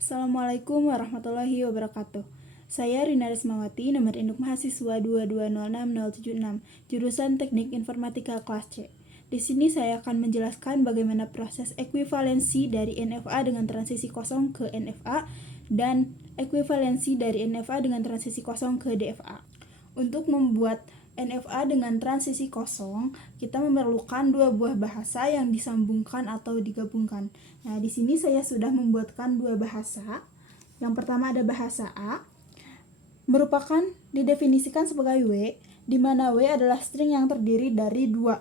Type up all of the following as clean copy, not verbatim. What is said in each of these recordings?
Assalamualaikum warahmatullahi wabarakatuh. Saya Rina Rismawati, nomor induk mahasiswa 2206076, jurusan Teknik Informatika kelas C. Di sini saya akan menjelaskan bagaimana proses ekuivalensi dari NFA dengan transisi kosong ke NFA dan ekuivalensi dari NFA dengan transisi kosong ke DFA. Untuk membuat NFA dengan transisi kosong, kita memerlukan dua buah bahasa yang disambungkan atau digabungkan. Nah, di sini saya sudah membuatkan dua bahasa. Yang pertama ada bahasa A, merupakan didefinisikan sebagai W, di mana W adalah string yang terdiri dari dua.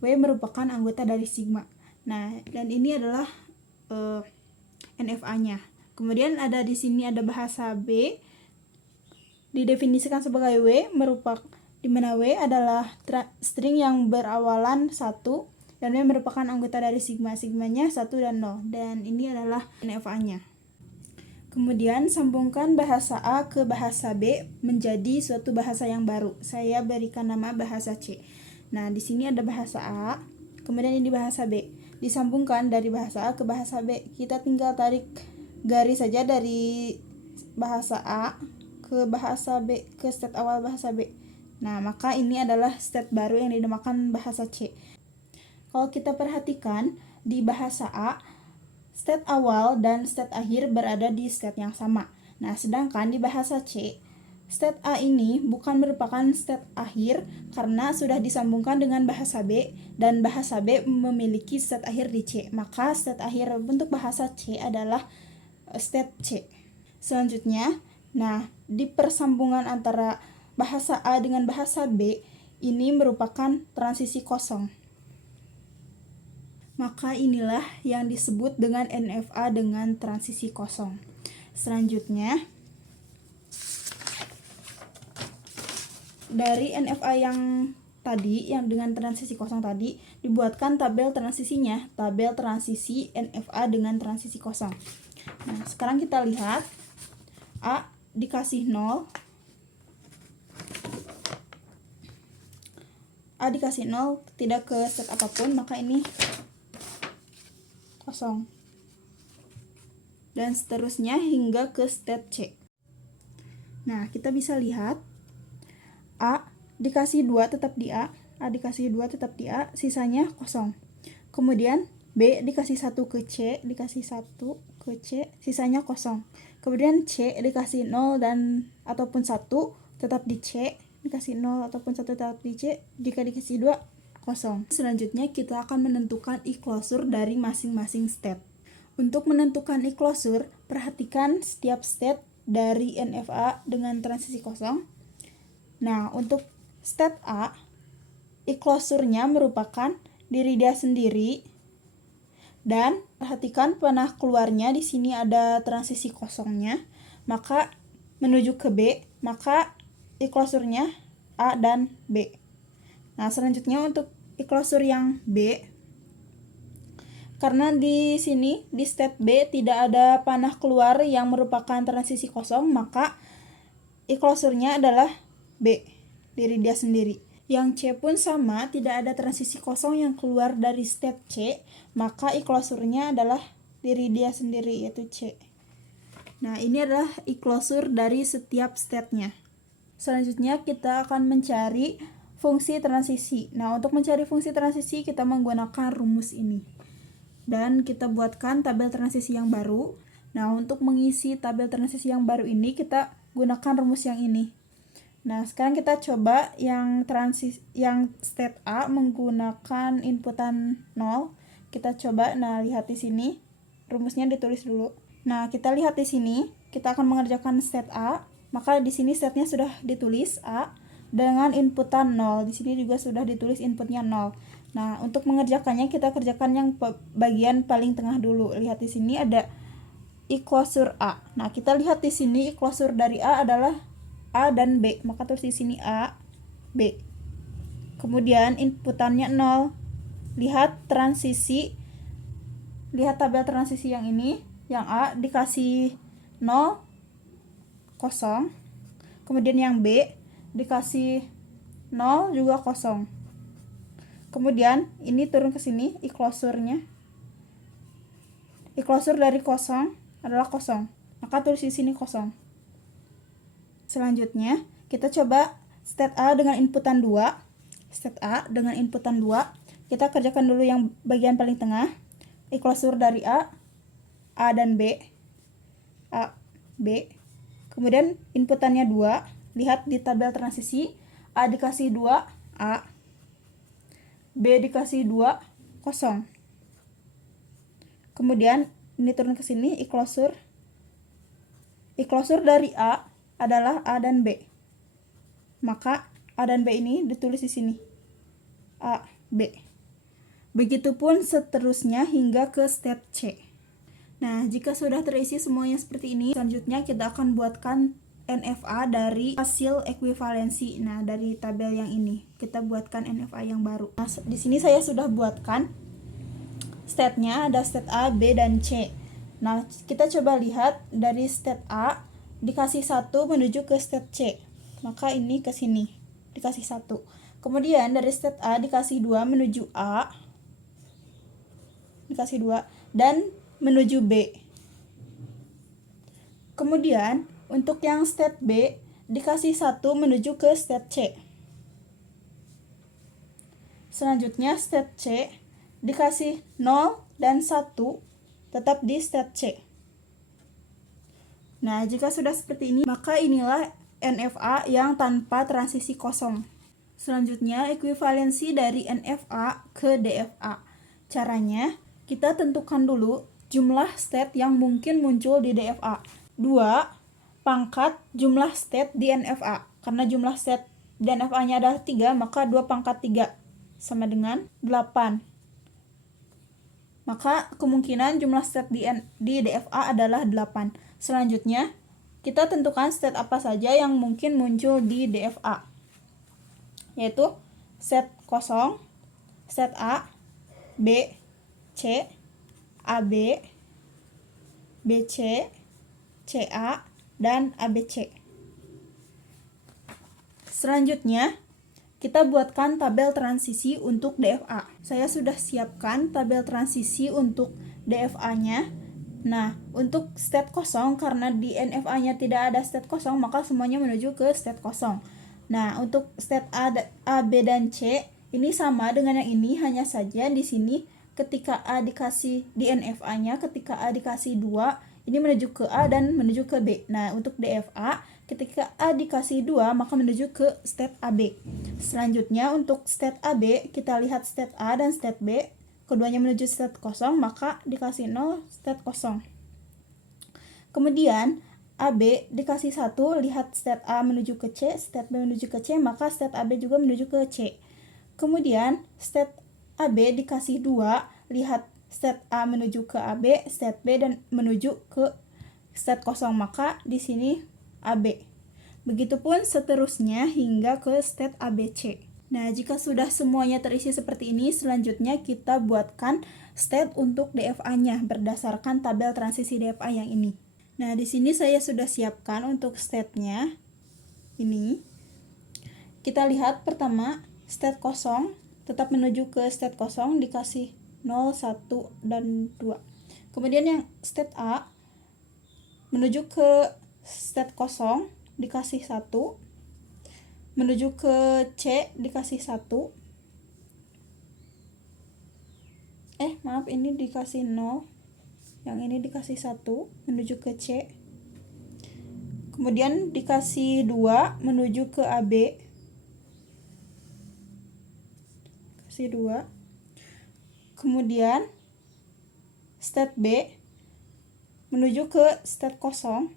W merupakan anggota dari sigma. Nah, dan ini adalah NFA-nya. Kemudian ada di sini ada bahasa B, didefinisikan sebagai W, merupakan di mana W adalah string yang berawalan 1 dan W merupakan anggota dari sigma. Sigmanya 1 dan 0, dan ini adalah NFA-nya. Kemudian sambungkan bahasa A ke bahasa B menjadi suatu bahasa yang baru. Saya berikan nama bahasa C. Nah, di sini ada bahasa A, kemudian ini bahasa B. Disambungkan dari bahasa A ke bahasa B. Kita tinggal tarik garis saja dari bahasa A ke bahasa B, ke state awal bahasa B. Nah, maka ini adalah state baru yang dinamakan bahasa C. Kalau kita perhatikan, di bahasa A, state awal dan state akhir berada di state yang sama. Nah, sedangkan di bahasa C, state A ini bukan merupakan state akhir karena sudah disambungkan dengan bahasa B, dan bahasa B memiliki state akhir di C. Maka state akhir untuk bahasa C adalah state C. Selanjutnya, nah, di persambungan antara bahasa A dengan bahasa B ini merupakan transisi kosong. Maka inilah yang disebut dengan NFA dengan transisi kosong. Selanjutnya, dari NFA yang tadi, yang dengan transisi kosong tadi, dibuatkan tabel transisinya, tabel transisi NFA dengan transisi kosong. Nah, sekarang kita lihat A dikasih 0, A dikasih 0, tidak ke state apapun, maka ini kosong. Dan seterusnya hingga ke state C. Nah, kita bisa lihat A dikasih 2 tetap di A dikasih 2 tetap di A, sisanya kosong. Kemudian B dikasih 1 ke C, dikasih 1 ke C, sisanya kosong. Kemudian C dikasih 0 dan ataupun 1 tetap di C, dikasih 0 ataupun 1 tetap di C, jika dikasih 2 kosong. Selanjutnya kita akan menentukan e-closure dari masing-masing state. Untuk menentukan e-closure, perhatikan setiap state dari NFA dengan transisi kosong. Nah, untuk state A, e-closure-nya merupakan diri dia sendiri, dan perhatikan panah keluarnya di sini ada transisi kosongnya. Maka menuju ke B, maka e-closure-nya A dan B. Nah, selanjutnya untuk e-closure yang B, karena di sini di state B tidak ada panah keluar yang merupakan transisi kosong, maka e-closure-nya adalah B, diri dia sendiri. Yang C pun sama, tidak ada transisi kosong yang keluar dari state C, maka e-closure-nya adalah diri dia sendiri, yaitu C. Nah, ini adalah e-closure dari setiap state-nya. Selanjutnya kita akan mencari fungsi transisi. Nah, untuk mencari fungsi transisi kita menggunakan rumus ini. Dan kita buatkan tabel transisi yang baru. Nah, untuk mengisi tabel transisi yang baru ini kita gunakan rumus yang ini. Nah, sekarang kita coba yang state A menggunakan inputan 0. Kita coba, nah lihat di sini rumusnya ditulis dulu. Nah, kita lihat di sini, kita akan mengerjakan state A, maka di sini state-nya sudah ditulis A dengan inputan 0. Di sini juga sudah ditulis inputnya 0. Nah, untuk mengerjakannya kita kerjakan yang bagian paling tengah dulu. Lihat di sini ada e-closure A. Nah, kita lihat di sini e-closure dari A adalah A dan B, maka terus di sini A, B. Kemudian inputannya 0. Lihat transisi, lihat tabel transisi yang ini, yang A dikasih 0, kosong. Kemudian yang B dikasih 0 juga kosong. Kemudian ini turun ke sini e-closure-nya. E-closure dari kosong adalah kosong. Maka tulis di sini kosong. Selanjutnya, kita coba state A dengan inputan 2. State A dengan inputan 2. Kita kerjakan dulu yang bagian paling tengah. Enclosure dari A dan B. A, B. Kemudian inputannya 2. Lihat di tabel transisi, A dikasih 2, A. B dikasih 2, kosong. Kemudian ini turun ke sini, enclosure. Enclosure dari A adalah A dan B. Maka A dan B ini ditulis di sini. A, B. Begitupun seterusnya hingga ke step C. Nah, jika sudah terisi semuanya seperti ini, selanjutnya kita akan buatkan NFA dari hasil ekuivalensi. Nah, dari tabel yang ini, kita buatkan NFA yang baru. Nah, di sini saya sudah buatkan state-nya, ada state A, B, dan C. Nah, kita coba lihat dari state A dikasih 1 menuju ke state C. Maka ini ke sini, dikasih 1. Kemudian dari state A dikasih 2 menuju A. Dikasih 2 dan menuju B. Kemudian untuk yang state B dikasih 1 menuju ke state C. Selanjutnya state C dikasih 0 dan 1 tetap di state C. Nah, jika sudah seperti ini, maka inilah NFA yang tanpa transisi kosong. Selanjutnya, ekuivalensi dari NFA ke DFA. Caranya, kita tentukan dulu jumlah state yang mungkin muncul di DFA. 2 pangkat jumlah state di NFA. Karena jumlah state di NFA-nya adalah 3, maka 2 pangkat 3 sama dengan 8. Maka kemungkinan jumlah state di DFA adalah 8. Selanjutnya, kita tentukan state apa saja yang mungkin muncul di DFA. Yaitu state kosong, state A, B, C, AB, BC, CA, dan ABC. Selanjutnya, kita buatkan tabel transisi untuk DFA. Saya sudah siapkan tabel transisi untuk DFA-nya. Nah, untuk state kosong, karena di NFA-nya tidak ada state kosong, maka semuanya menuju ke state kosong. Nah, untuk state A, B, dan C, ini sama dengan yang ini, hanya saja di sini ketika A dikasih di NFA-nya, ketika A dikasih 2, ini menuju ke A dan menuju ke B. Nah, untuk DFA, ketika A dikasih 2, maka menuju ke state AB. Selanjutnya, untuk state AB, kita lihat state A dan state B, keduanya menuju state kosong, maka dikasih 0, state kosong. Kemudian, AB dikasih 1, lihat state A menuju ke C, state B menuju ke C, maka state AB juga menuju ke C. Kemudian, state AB dikasih 2, lihat state A menuju ke AB, state B dan menuju ke state kosong, maka di sini AB. Begitupun seterusnya hingga ke state ABC. Nah, jika sudah semuanya terisi seperti ini, selanjutnya kita buatkan state untuk DFA-nya berdasarkan tabel transisi DFA yang ini. Nah, di sini saya sudah siapkan untuk state-nya. Ini. Kita lihat pertama, state kosong tetap menuju ke state kosong, dikasih 0, 1, dan 2. Kemudian yang state A menuju ke state kosong, dikasih 1. Menuju ke C, dikasih 1. Maaf, ini dikasih 0. Yang ini dikasih 1, menuju ke C. Kemudian dikasih 2, menuju ke AB. Kasih 2. Kemudian state B menuju ke state kosong,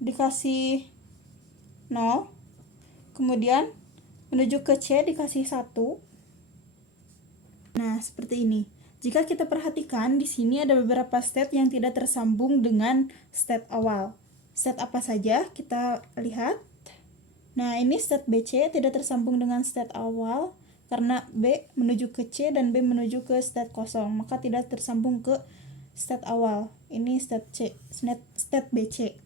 dikasih 0. Kemudian menuju ke C, dikasih 1. Nah, seperti ini. Jika kita perhatikan, di sini ada beberapa state yang tidak tersambung dengan state awal. State apa saja? Kita lihat. Nah, ini state BC tidak tersambung dengan state awal karena B menuju ke C dan B menuju ke state kosong, maka tidak tersambung ke state awal. Ini state C, state BC.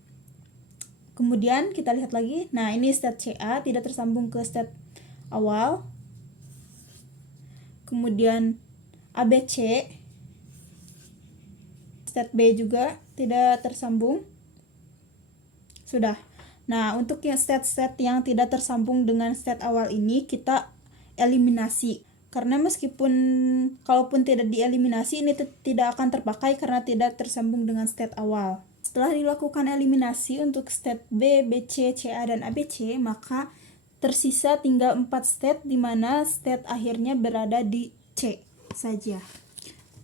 Kemudian kita lihat lagi. Nah, ini state CA tidak tersambung ke state awal. Kemudian ABC state B juga tidak tersambung. Sudah. Nah, untuk yang state-state yang tidak tersambung dengan state awal ini kita eliminasi. Karena meskipun kalaupun tidak dieliminasi ini tidak akan terpakai karena tidak tersambung dengan state awal. Setelah dilakukan eliminasi untuk state B, BC, CA, dan ABC, maka tersisa tinggal 4 state di mana state akhirnya berada di C saja.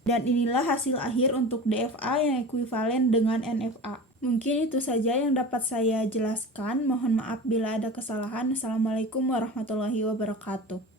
Dan inilah hasil akhir untuk DFA yang ekuivalen dengan NFA. Mungkin itu saja yang dapat saya jelaskan. Mohon maaf bila ada kesalahan. Assalamualaikum warahmatullahi wabarakatuh.